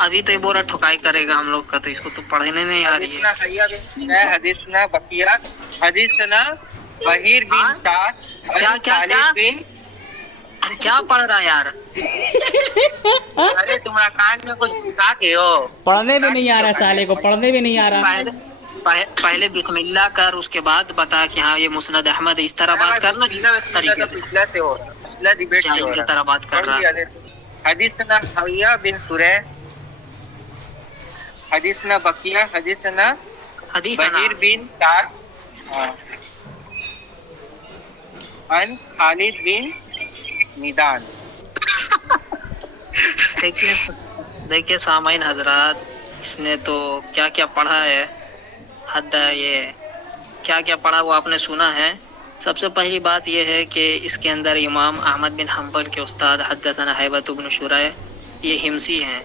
ابھی تو یہ بورا ٹھکائی کرے گا ہم لوگ کا، تو اس کو تو پڑھنے نہیں آ رہی ہے. حدیثنا بقیہ، حدیثنا بہیر بن سعد، کیا کیا خالد بن. کیا پڑھ رہا ہے یار؟ ارے تمہارا کان میں کچھ گھسا کے ہو؟ پڑھنے بھی نہیں آ رہا سالے کو، پڑھنے بھی نہیں آ رہا. پہلے بسم اللہ کر، اس کے بعد بتا کہ ہاں یہ مسند احمد، اس طرح بات کرنا طریقے سے. پچھلا سے ہو رہا، پچھلا ڈیبیٹ سے جاہل ہو کی رہا. طرح بات کر رہا. حدیثنا حویہ بن سریح، حدیثنا بقیہ، حدیثنا حدیث بہیر بن سعد عن خالد بن میدان. دیکھیے سامعین حضرات، اس نے تو کیا کیا پڑھا ہے، حد یہ کیا کیا پڑھا وہ آپ نے سنا ہے. سب سے پہلی بات یہ ہے کہ اس کے اندر امام احمد بن حنبل کے استاد حدثنا حیبۃ بن شریح یہ ہمسی ہیں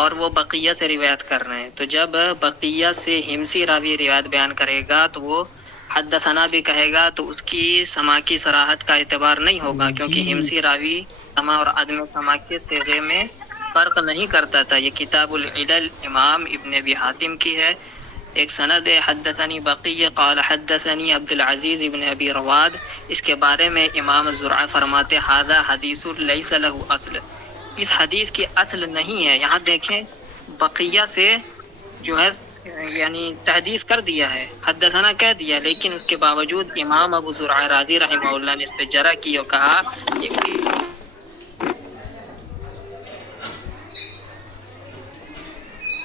اور وہ بقیہ سے روایت کر رہے ہیں. تو جب بقیہ سے ہمسی راوی روایت بیان کرے گا تو وہ حدثنا بھی کہے گا، تو اس کی سما کی صراحت کا اعتبار نہیں ہوگا، کیونکہ ہمسی راوی سما اور عدم سما کے صیغے میں فرق نہیں کرتا تھا. یہ کتاب العلل امام ابن ابی حاتم کی ہے. ایک سند حدثنی بقیہ قال حدثنی عبد العزیز ابن ابی رواد. اس کے بارے میں امام زرعہ فرماتے ھذا حدیث لیس له اصل، اس حدیث کی اصل نہیں ہے. یہاں دیکھیں بقیہ سے جو ہے یعنی تحدیث کر دیا ہے، حدثنا کہہ دیا، لیکن اس کے باوجود امام ابو زرعہ رازی رحمہ اللہ نے اس پہ جرح کی اور کہا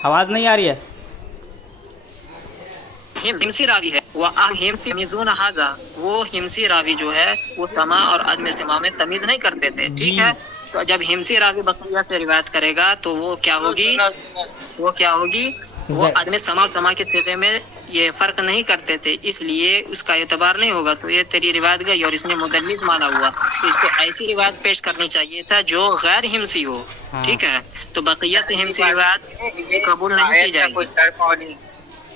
آواز نہیں آ رہی ہے. ہمسی راوی ہے وہ ہمسی راوی جو ہے وہ سما اور عدم سما میں تمیز نہیں کرتے تھے. ٹھیک ہے، تو جب ہمسی راوی بقیہ سے روایت کرے گا تو وہ کیا ہوگی، وہ عدم سما اور سما کے صیغے میں یہ فرق نہیں کرتے تھے، اس لیے اس کا اعتبار نہیں ہوگا. تو یہ تیری روایت گئی اور اس نے مدلس مانا ہوا، تو اس کو ایسی روایت پیش کرنی چاہیے تھا جو غیر ہمسی ہو. ٹھیک ہے، تو بقیہ سے ہمسی روایت قبول نہیں کی جائے گی،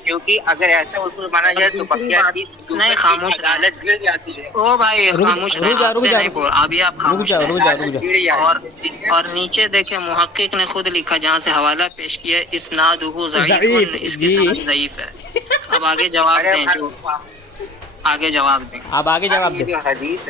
کیونکہ اگر ایسا اصول مانا جائے تو بقیہ کی نہیں خاموش عدالت گر جاتی ہے. او بھائی خاموش رہے، آپ سے نہیں بول، ابھی آپ رک خاموش جاؤ رہے. رک جاؤ رک جاؤ. اور نیچے دیکھیں محقق نے خود لکھا جہاں سے حوالہ پیش کیا اسنادہ ضعیف، اس کی سند ضعیف ہے. اب آگے جواب دیں، جو آگے جواب دیں. آپ آگے جواب دیں. جو حدیث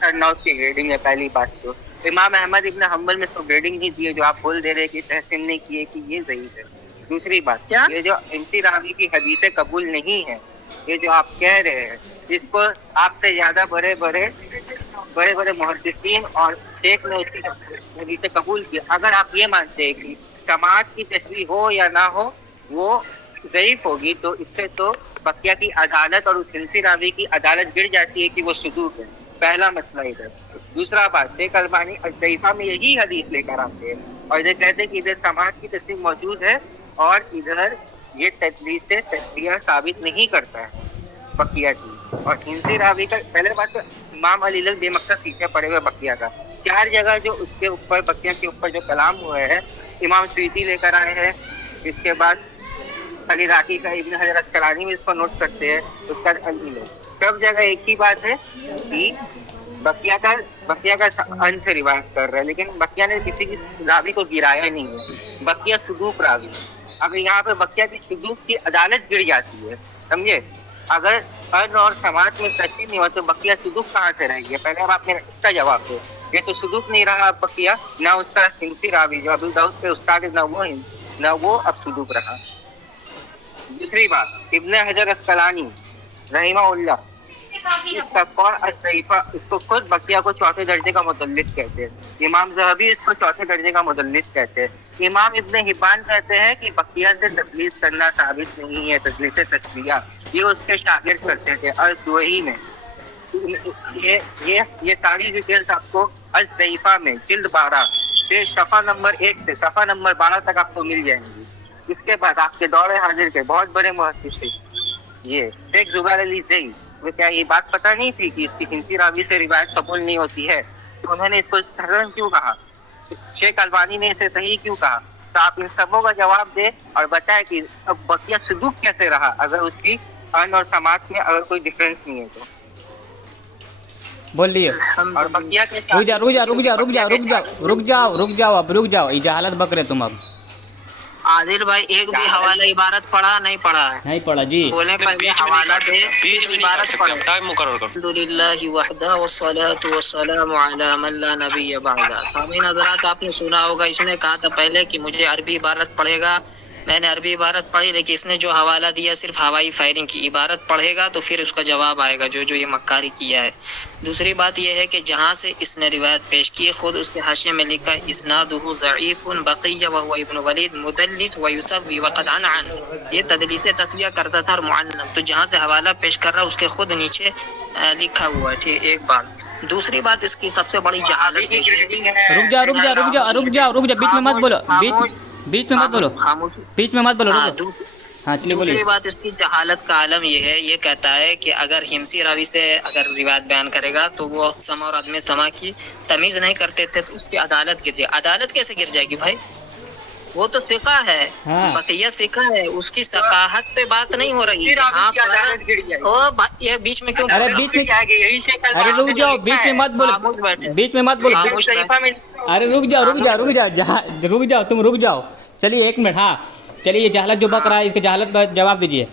کرنا اس کی گریڈنگ ہے. پہلی بات تو امام احمد ابن حنبل میں تو گریڈنگ نہیں دی ہے، جو آپ بول دے رہے کہ تحسین نہیں کیے کہ یہ ضعیف ہے. دوسری بات، یہ جو ہمسی راوی کی حدیثیں قبول نہیں ہیں، یہ جو آپ کہہ رہے ہیں، جس کو آپ سے زیادہ بڑے بڑے محدثین اور شیخ نے اس کی حدیثیں قبول کی. اگر آپ یہ مانتے ہیں کہ سماعت کی تصریح ہو یا نہ ہو وہ ضعیف ہوگی، تو اس سے تو بقیہ کی عدالت اور اس ہمسی راوی کی عدالت گر جاتی ہے کہ وہ صدوق ہے. پہلا مسئلہ ادھر. دوسرا بات، شیخ البانی الضعیفہ میں یہی حدیث لے کر آتے ہیں اور یہ کہتے ہیں کہ ادھر سماعت کی تصریح موجود ہے اور ادھر یہ تدلیس سے تصریح ثابت نہیں کرتا ہے بقیہ کی. اور ہمسی راوی کا پہلے بات تو امام علی بے مقصد سیکھے پڑے ہوئے بقیہ کا 4 جگہ جو اس کے اوپر بقیہ کے اوپر جو کلام ہوئے ہیں امام سیوطی لے کر آئے ہیں. اس کے بعد علی راقی کا ابن حجر اسقلانی بھی اس کو نوٹ کرتے ہیں. اس کا علی لوگ سب جگہ ایک ہی بات ہے کہ بقیہ کا ان سے روایت کر رہا ہے، لیکن بقیہ نے کسی کی راوی کو گرایا نہیں ہے. بقیہ صدوق راوی. اگر یہاں پہ بقیہ کی صدوق کی عدالت گر جاتی ہے، سمجھے، اگر ان اور سماعت میں تصحیح نہیں ہوا تو بقیہ صدوق کہاں سے رہ گیا؟ پہلے اب آپ نے اس کا جواب دو. یہ تو صدوق نہیں رہا اب بقیہ، نہ اس کا ہمسی راوی جو ابو داؤد کے استاد نہ وہ اب صدوق رہا. دوسری بات، ابن حجر اسقلانی رحمہ اللہ اس کا قول الضعیفہ، اس کو خود بقیہ کو 4تھے درجے کا مدلس کہتے ہیں. امام ذہبی اس کو 4تھے درجے کا مدلس کہتے ہیں. امام ابن حبان کہتے ہیں کہ بقیہ سے تدلیس کرنا ثابت نہیں ہے، تدلیس تسویہ یہ اس کے شاگرد کرتے تھے الدوحی میں. یہ ساری ڈیٹیلز آپ کو الضعیفہ میں جلد 12 سے صفحہ نمبر 1 سے صفحہ نمبر 12 تک آپ کو مل جائیں گی. اس کے بعد آپ کے دور حاضر کے بہت بڑے محدث یہ شیخ زبیر علی زئی، وہ کیا یہ بات پتہ نہیں تھی کہ اس کی ہمسی راوی سے روایت قبول نہیں ہوتی ہے؟ تو انہوں نے اس کو سرن کیوں کہا؟ شیخ البانی نے اسے صحیح کیوں کہا؟ تو آپ ان سبوں کا جواب دے اور بتائے کہ اب بقیہ صدوق کیسے رہا اگر اس کی ان اور سماعت میں اگر کوئی ڈفرینس نہیں ہے تو. بول لیے. اور بقیہ کے رک جاؤ اب رک جاؤ. یہ جہالت بک رہے تم اب. आदिल भाई एक भी हवाला इबारत पढ़ा नहीं पढ़ा है? नहीं पढ़ा जी। बोले पहले हवाला दे, बीच में नहीं काट इबारत सकते, पढ़े। आप टाइम मुकर्रर कर। अल्हम्दुलिल्लाहि वहदा वस्सलातु वस्सलामु अला मन ला नबिय्य बअदा। सामीन हज़रात, आपने सुना होगा इसने कहा था पहले कि मुझे अरबी इबारत पढ़ेगा। मैंने अरबी इबारत पढ़ी, लेकिन इसने जो हवाला दिया सिर्फ हवाई फायरिंग की इबारत पढ़ेगा तो फिर उसका जवाब आएगा जो जो ये मक्कारी किया है। दूसरी बात यह है कि जहाँ से इसने रिवायत पेश की खुद उसके हाशिये में लिखा इस्नादुहु ज़ईफ़ुन बक़िया व हुवा इब्न वलीद मुदल्लिस व युसव्वी व क़द अन। ये तदलीस तस्विया करता था और मुअन्नन। तो जहाँ से हवाला पेश कर रहा है उसके खुद नीचे लिखा हुआ है। ठीक, एक बात। दूसरी बात, इसकी सबसे बड़ी जहालत ग्रेडिंग है। रुक जाओ बीच में मत बोलो, बीच में मत बोलो, बीच में मत बोलो, रुक जाओ। हाँ चलिए बोलिए। दूसरी बात, इसकी जहालत का आलम ये है, ये कहता है कि अगर हिमसी रावी से अगर रिवायत बयान करेगा तो वो समा और आदमी समा की तमीज नहीं करते थे तो उसकी अदालत गिर जाएगी। अदालत कैसे गिर जाएगी भाई? वो तो सिका है, हाँ। बकिया सिका है, उसकी सकाहत पे बात नहीं हो रही है। फिर आप हाँ, उसकी अदालत गिर जाएगी। ये बीच में क्यों? अरे बीच में, यही से कल अरे रुक जाओ, बीच में मत बोलो, खामोश बैठे। बीच में मत बोलो। खामोश शरीफा में अरे रुक जाओ, तुम रुक जाओ। चलिए एक मिनट। हाँ चलिए, ये जहालत जो बक रहा है इसके जहालत का जवाब दीजिए।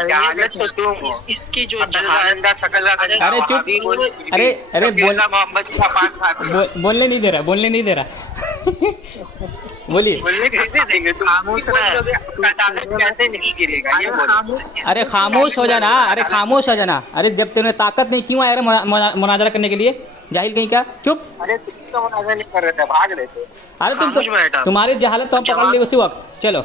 जहालत तो तुम हो। इसकी जो जहालत शकल अरे चुप, अरे मोहम्मद का पान खाते बोलने नहीं दे रहा बोलिए। बोलने कैसे देंगे तुम? खामोश रहे। अदालत कैसे नहीं गिरेगा ये बोलो। अरे खामोश हो जाना, अरे जब तेरे ताकत नहीं क्यों आया रे मुनाजरा करने के लिए? जाहिल कहीं का, चुप। अरे तुम तो मुनाज़रा नहीं कर रहे थे, भाग रहे थे। अरे खामोश बैठा। तुम्हारी जहालत तो हम पकड़ लिए उसी वक्त। चलो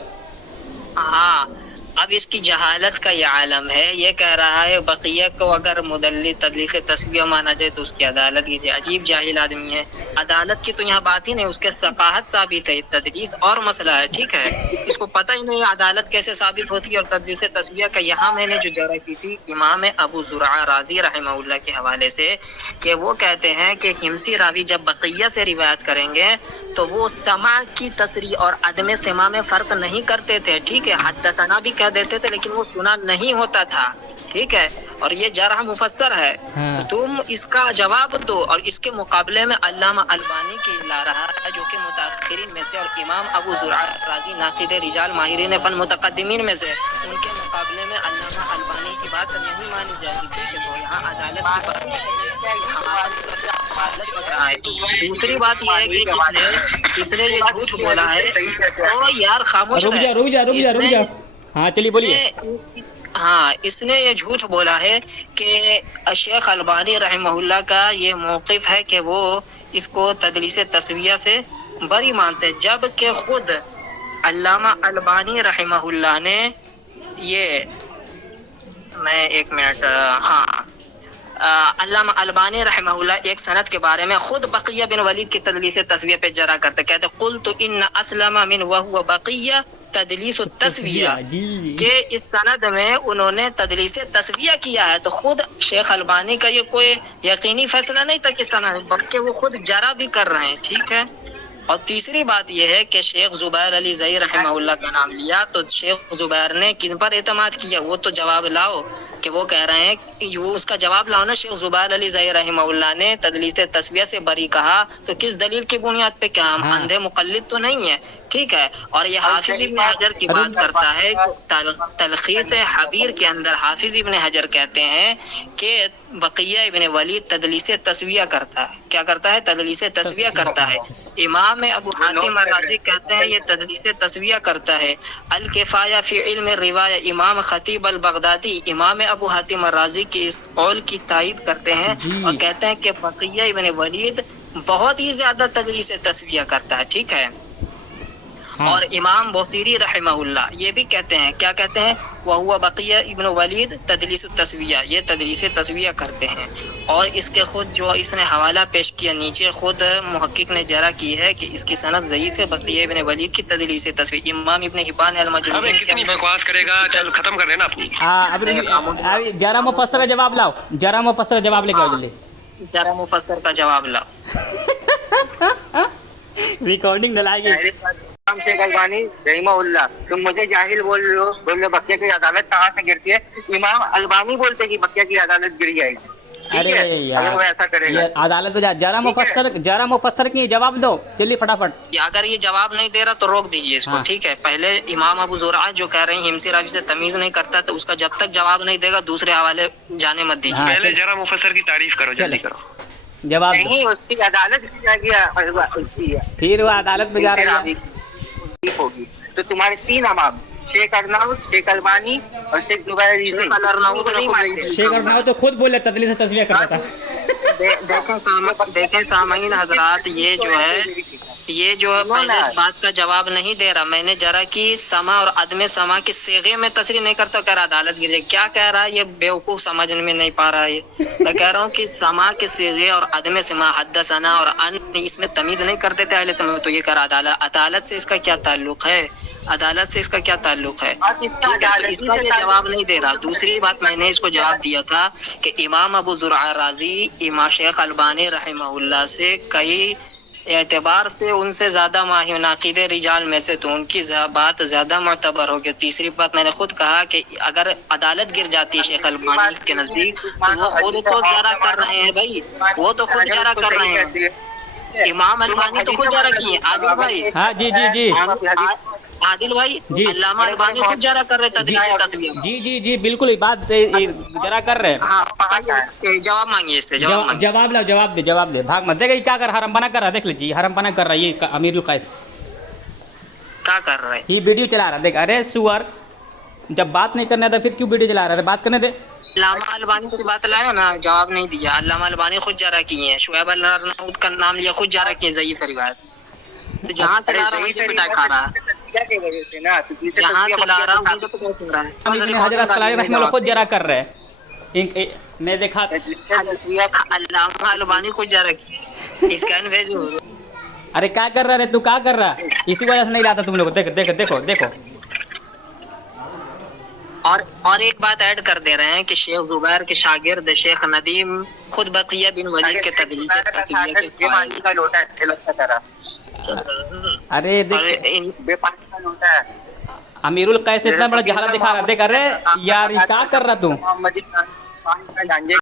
हाँ, अब इसकी जहालत का ये आलम है। ये कह रहा है बकिया को अगर मुदल्लिस तदलीस तस्वीर माना जाए तो उसकी अदालत की जाए। अजीब जाहिल आदमी है। अदालत की तो यहाँ बात ही नहीं, उसके सकाहत साबित है। तदलीस और मसला है, ठीक है। इसको पता ही नहीं अदालत कैसे साबित होती है और तदलीस तस्वीर का। यहाँ मैंने जो जरा की थी इमाम अबू ज़ुरआ राज़ी रहमहुल्लाह के हवाले से, कि वो कहते हैं कि हिमसी रावी जब बकिया से रिवायत करेंगे तो वो समा की तसरी और अदम समा में फ़र्क नहीं करते थे, ठीक है। हद्दसना भी कह देते थे लेकिन वो सुना नहीं होता था, ठीक है। और ये जरह मुफस्सर है। हाँ। तुम इसका जवाब दो। और इसके मुकाबले में अल्लामा अलबानी की ला रहा है जो कि मुताखिरीन में से, और इमाम अबू ज़ुरआ राज़ी नाक़िद रिजाल माहिरीन फ़न मुतक़द्दिमीन में से, उनके मुकाबले में अल्लामा अलबानी की बात नहीं मानी जाएगी, ठीक है। तो यहाँ अदालत की बात है। दूसरी बात यह है कि इसने ये झूठ बोला है। तो यार खामोश रुक रहे। जाओ। हाँ चलिए बोलिए। हाँ, इसने ये झूठ बोला है कि शेख अलबानी रहमहुल्लाह का ये मौक़िफ़ है कि वो इसको तदलीस तस्विया से बरी मानते हैं, जबकि खुद अल्लामा अलबानी रहमहुल्लाह ने ये, मैं एक मिनट, हाँ, अल्लामा अलबानी रहमहुल्लाह एक सनद के बारे में खुद बकिया बिन वलीद की तदलीस तस्विया पे जरा करते, कहते कुल्तु इन्न अस्लमा मिन व हुवा बकिया तदलीस तस्विया, कि इस सनद में उन्होंने तदलीस तस्विया किया है। तो खुद शेख अलबानी का ये कोई यकीनी फैसला नहीं था कि सनद, बल्कि वो खुद जरा भी कर रहे हैं, ठीक है। और तीसरी बात यह है कि शेख जुबैर अली ज़ई रहमहुल्लाह का नाम लिया तो शेख जुबैर ने किन पर एतमाद किया, वो तो जवाब लाओ। कि वो कह रहे हैं कि वो उसका जवाब लाओ ना। शेख जुबैर अली ज़ई रहमहुल्लाह ने तदलीस तस्विया से बरी कहा तो किस दलील की बुनियाद पे? क्या हम अंधे मुक़ल्लिद तो नहीं है, ठीक है। और ये हाफिज इब्न हजर की बात करता है, तलखीस हबीर के अंदर हाफिज इब्न हजर कहते हैं कि बकिया इब्न वलीद तदलीस तस्विया करता है। क्या करता है? तदलीस तस्विया करता है। इमाम अबू हातिम अर्राज़ी कहते हैं ये तदलीस तस्विया करता है। अल किफ़ाया फ़ी इल्म रिवाया इमाम खतीब अल बगदादी इमाम अबू हातिम अर्राज़ी की इस कौल की तायीद करते हैं और कहते हैं कि बकिया इब्न वलीद बहुत ही ज्यादा तदलीस तस्विया करता है, ठीक है। हाँ। और इमाम बुसीरी रहमहुल्लाह ये भी कहते हैं, क्या कहते हैं? वह हुआ बकिया इब्न वलीद तदलीस तस्विया, ये तदलीस तस्विया करते हैं। और इसके खुद जो इसने हवाला पेश किया नीचे, खुद मुहक्किक ने जरा की है कि इसकी सनद ज़ईफ़ है बकिया इब्न वलीद की तदलीस तस्विया। इमाम इब्न हिब्बान अल-मजरूह, अबे कितनी बकवास करेगा, चल खत्म कर देना अपनी। अब जरा मुफस्सर जवाब लाओ, जरा मुफस्सर जवाब लेके आओ जल्दी। जरा मुफस्सर का जवाब लाओ। रिकॉर्डिंग डलाएगी। शेख अलबानी रहमहुल्लाह, तुम मुझे जाहिल बोल रहे हो, बोल रहे बकिया की अदालत कहाँ से गिरती है? इमाम अलबानी बोलते कि बकिया की अदालत गिर जाएगी। अरे है? अगर वो यार ऐसा करेगा ये अदालत में जरा मुफस्सर की जवाब दो जल्दी फटाफट। अगर ये जवाब नहीं दे रहा तो रोक दीजिए इसको, हाँ। ठीक है। पहले इमाम अबू जुरआ जो कह रहे हैं हिमसी रावी से तमीज नहीं करता, तो उसका जब तक जवाब नहीं देगा दूसरे हवाले जाने मत दीजिए। हाँ, पहले चल। जरा मुफस्सर की तारीफ करो, जल्दी चलो। करो। जवाब दो। नहीं, उसकी अदालत की जाएगी, उसकी फिर वो अदालत में जा रही है। रावी की होगी। तो तुम्हारे 3 इमाम, शेख अरनाउत, शेख अलबानी और शेख जुबैर रिज़वी, शेख अरनाउत नहीं मानते। शेख अरनाउत तो खुद बोले तदलीस से तस्वीर करता था। देखें सामईन हजरात, ये जो है पहले बात का जवाब नहीं दे रहा। मैंने जरा की समा और अदम समा के सेगे में तस्रीह नहीं करता, कह रहा अदालत गिरे। क्या कह रहा है ये बेवकूफ, समझ में नहीं पा रहा है ये। मैं कह रहा हूँ कि समा के सेगे और अदम समा, हद्दसना और अन, इसमें तमीज नहीं करते थे अहले, तो ये कह रहा अदालत से इसका क्या ताल्लुक है? अदालत से इसका क्या ताल्लुक है? इसका ये जवाब नहीं दे रहा। दूसरी बात, मैंने इसको जवाब दिया था कि इमाम अबू जुरआ राजी इमाम शेख अलबानी रहमहुल्लाह से कई एतबार से उनसे ज्यादा माहिर नाक़िदे रिजाल में से, तो उनकी बात ज्यादा मुतबर होगी। तीसरी बात, मैंने खुद कहा कि अगर अदालत गिर जाती है शेख अलबानी के नजदीक, तो वो खुद तो जरा कर रहे हैं भाई, वो तो खुद जरा कर रहे हैं। इमाम अलबानी तो खुद जरा किए। आदिल भाई, हाँ जी जी जी आदिल भाई, जी। अल्लामा अलबानी खुद जरा कर रहे तदरीस। जी जी जी बिल्कुल ये बात जरा कर रहे हैं। हाँ, जवाब मांगिए इससे, जवाब मांगिए। जवाब ला, जवाब दे भाग मत। देखा क्या कर हरम बना कर रहा है, देख लीजिए हरम बना कर रहा है ये अमीरुल कैस। क्या कर रहे हैं? ये वीडियो चला रहा है, देख। अरे सुअर, जब बात नहीं करना था फिर क्यों वीडियो चला रहा है? बात करने दे। अल्लामा अलबानी की बात लाया ना, जवाब नहीं दिया। अल्लामा अलबानी खुद जरा किए हैं, शुएब अल-अरनाउत का नाम लिया, खुद जरा किए ज़ईफ़ रिवायत। तो जहाँ से ला रहा हूँ उसे पिटा खा रहा है, जहाँ से ला रहा हूँ उसे तो सुन रहा है। हजरत अस्क़लानी रहमतुल्लाह खुद जरा कर रहे हैं। मैं देखा अल्लामा अलबानी खुद जरा किए, स्कैन भेजो। अरे क्या कर रहा है तू, क्या कर रहा है? इसी वजह से नहीं लाता तुम लोग। देख देखो देखो देखो। और एक बात ऐड कर दे रहे हैं कि शेख जुबैर के शागिर्द शेख नदीम खुद बक़िया बिन वलीद के तदलीस का लोटा है, तिलक का तरह। अरे देख अमीरुल कैस इतना बड़ा जहालत दिखा रहा है। देख अरे यार ये क्या कर रहा तू? मोहम्मदी खान का